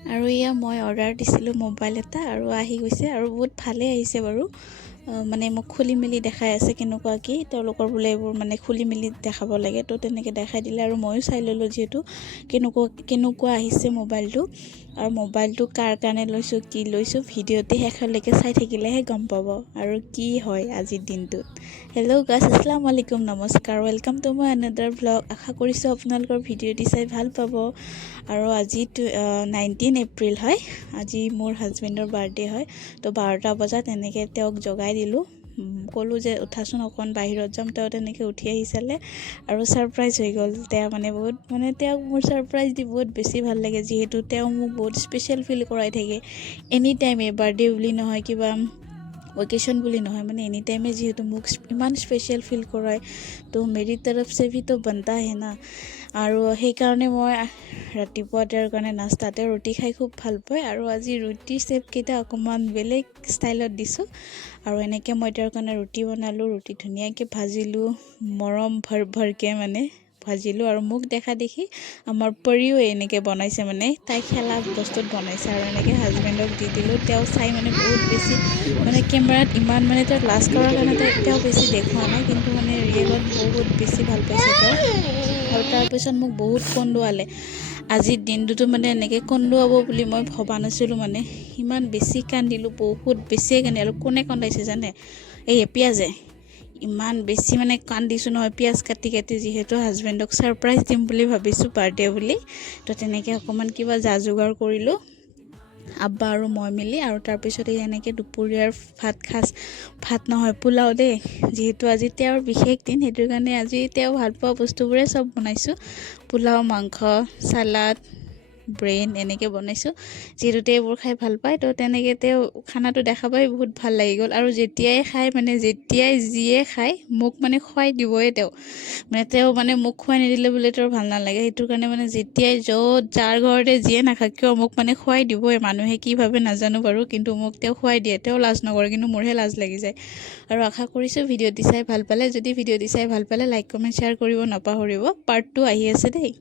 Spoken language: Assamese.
আৰু এয়া মই অৰ্ডাৰ দিছিলোঁ মোবাইল এটা আৰু আহি গৈছে আৰু বহুত ভালেই আহিছে বাৰু। মানে মোক খুলি মেলি দেখাই আছে কেনেকুৱা কি তেওঁলোকৰ বোলে এইবোৰ মানে খুলি মেলি দেখাব লাগে, তো তেনেকৈ দেখাই দিলে আৰু ময়ো চাই ল'লোঁ যিহেতু কেনেকুৱা আহিছে মোবাইলটো। আৰু মোবাইলটো কাৰ কাৰণে লৈছোঁ কি লৈছোঁ ভিডিঅ'তে শেষলৈকে চাই থাকিলেহে গম পাব আৰু কি হয় আজিৰ দিনটোত। হেল্ল' গাইছ, আসসালামু আলাইকুম, নমস্কাৰ, welcome to my another blog. আশা কৰিছোঁ আপোনালোকৰ ভিডিঅ'টি চাই ভাল পাব। আৰু আজি 19 এপ্ৰিল হয়, আজি মোৰ হাজবেণ্ডৰ বাৰ্থডে হয়। তো 12টা বজাত এনেকৈ তেওঁক জগাই দিলোঁ, ক'লোঁ যে উঠাচোন অকণ বাহিৰত যাম। তেওঁ তেনেকৈ উঠি আহি চালে আৰু ছাৰপ্ৰাইজ হৈ গ'ল। তেওঁ তেওঁক মোৰ ছাৰপ্ৰাইজ দি বহুত বেছি ভাল লাগে, যিহেতু তেওঁ মোক বহুত স্পেচিয়েল ফিল কৰাই থাকে এনি টাইমে। বাৰ্থডে বুলি নহয়, কিবা অকেশ্যন বুলি নহয়, মানে এনি টাইমে যিহেতু মোক ইমান স্পেচিয়েল ফিল কৰায়, তো মেৰি তৰফ চে ভি তো বনতা হে না। আৰু সেইকাৰণে মই ৰাতিপুৱা তেওঁৰ কাৰণে নাস্তাতে ৰুটি খাই খুব ভাল পায়। আৰু আজি ৰুটিৰ চেপকেইটা অকণমান বেলেগ ষ্টাইলত দিছোঁ। আৰু এনেকৈ মই তেওঁৰ কাৰণে ৰুটি বনালোঁ, ৰুটি ধুনীয়াকৈ ভাজিলোঁ, মৰম ভৰকৈ মানে ভাজিলোঁ। আৰু মোক দেখা দেখি আমাৰ পৰিও এনেকৈ বনাইছে, মানে তাই খেলা বস্তুত বনাইছে। আৰু এনেকৈ হাজবেণ্ডক দি দিলোঁ। তেওঁ চাই মানে বহুত বেছি, মানে কেমেৰাত ইমান মানে তেওঁ লাজ কৰাৰ কাৰণে তেওঁ বেছি দেখুওৱা নাই, কিন্তু মানে ৰিয়েলত বহুত বেছি ভাল পাইছে তেওঁ। আৰু তাৰপিছত মোক বহুত কন্দুৱালে। আজিৰ দিনটোতো মানে এনেকৈ কন্দুৱাব বুলি মই ভবা নাছিলোঁ। মানে ইমান বেছি কান্দিলোঁ, বহুত বেছিয়ে কান্দিলোঁ। কোনে কন্দাইছে জানে? এই পিঁয়াজে ইমান বেছি মানে কান্দিছোঁ নহয়, পিঁয়াজ কাটি কাটি, যিহেতু হাজবেণ্ডক ছাৰপ্ৰাইজ দিম বুলি ভাবিছোঁ বাৰ্থডে বুলি। তো তেনেকৈ অকণমান কিবা যা যোগাৰ কৰিলোঁ আব্বা আৰু মই মিলি। আৰু তাৰপিছতে এনেকৈ দুপৰীয়াৰ ভাত নহয়, পোলাও দেই, যিহেতু আজি তেওঁৰ বিশেষ দিন, সেইটো কাৰণে আজি তেওঁ ভাল পোৱা বস্তুবোৰে চব বনাইছোঁ। পোলাও, মাংস, চালাড, ব্ৰেইন এনেকৈ বনাইছোঁ, যিহেতু এইবোৰ খাই ভাল পায়। তো তেনেকৈ তেওঁ খানাটো দেখা পাই বহুত ভাল লাগি গ'ল। আৰু যেতিয়াই খায়, মানে যেতিয়াই যিয়ে খায় মোক মানে খুৱাই দিবই তেওঁ মানে মোক খুৱাই নিদিলে বোলে তেওঁৰ ভাল নালাগে। সেইটো কাৰণে মানে যেতিয়াই যাৰ ঘৰতে যিয়ে নাখায় কিয় মোক মানে খুৱাই দিবই। মানুহে কি ভাবে নাজানো বাৰু, কিন্তু মোক তেওঁ খুৱাই দিয়ে। তেওঁ লাজ নকৰে, কিন্তু মোৰহে লাজ লাগি যায়। আৰু আশা কৰিছোঁ ভিডিঅ'টি চাই ভাল পালে। যদি ভিডিঅ'টি চাই ভাল পালে লাইক, কমেণ্ট, শ্বেয়াৰ কৰিব নাপাহৰিব। পাৰ্ট 2 আহি আছে দেই।